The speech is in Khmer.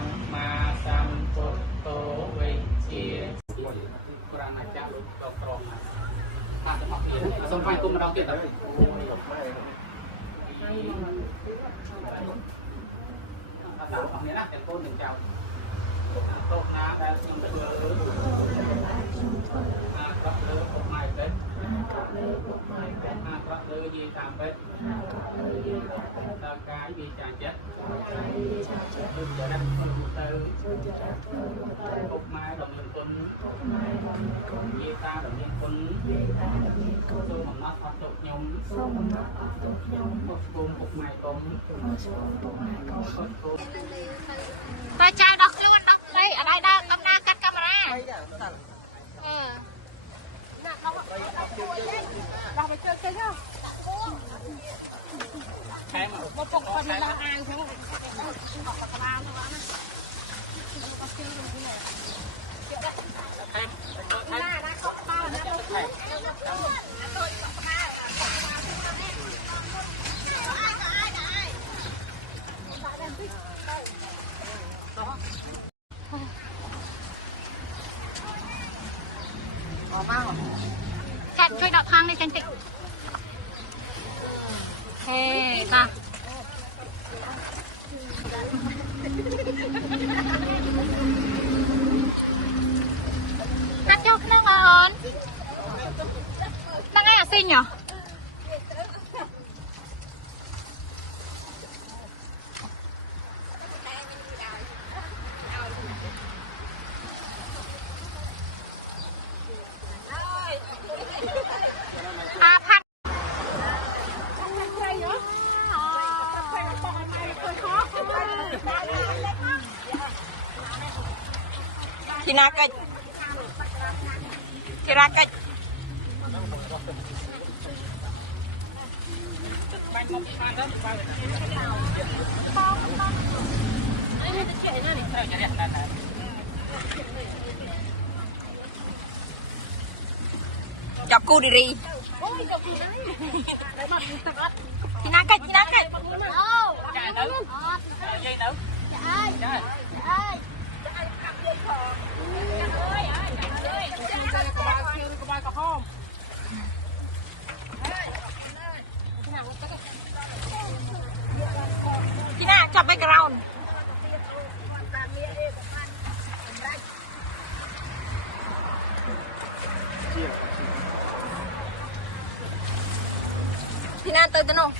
សម្មាសម្ពុទ្ធោវិជ្ជាប្រាណចាក់លោកដល់ក្រមថាទាំងអស់គ្នាសូមថ្វាយគុំម្ដងទៀតទៅដល់អស់គ្នាណាទាំងកូនទាំងចៅតោះណាដែលខ្ញុំធ្វើប្រក់លើពុកម៉ែពេទ្យប្រក់លើយាយតាមពេទ្យដល់កាយវាចាចិត្តគឺចរិតទៅពុកម៉ែដ៏មានគុណយាយតាដ៏មានគុណសូមអំណត់អត់ទុកខ្ញុំពុកគុំពុកម៉ែគុំតែចៅដល់ខ្លួនដល់ស្អីអត់ឲ្យដើរកំដៅកាត់កាមេរ៉ាណាដល់ទៅជើចេញហ៎ខែមកពុកគាត់ឡើងអាងចឹងអត់ក្បាលទៅណាគាត់ជើទៅនេះណាណាគាត់ក្បាលណាទៅកាត់ជួយដកថងនេះចេញតិចហេតាកាត់ចូលក្នុងអូនហ្នឹងឯងអាស៊ីញហ៎chị na cách chị ra cách chọc cu đi đi chị na cách chạy nữ dây nữ chị na chọc background chị na tới nó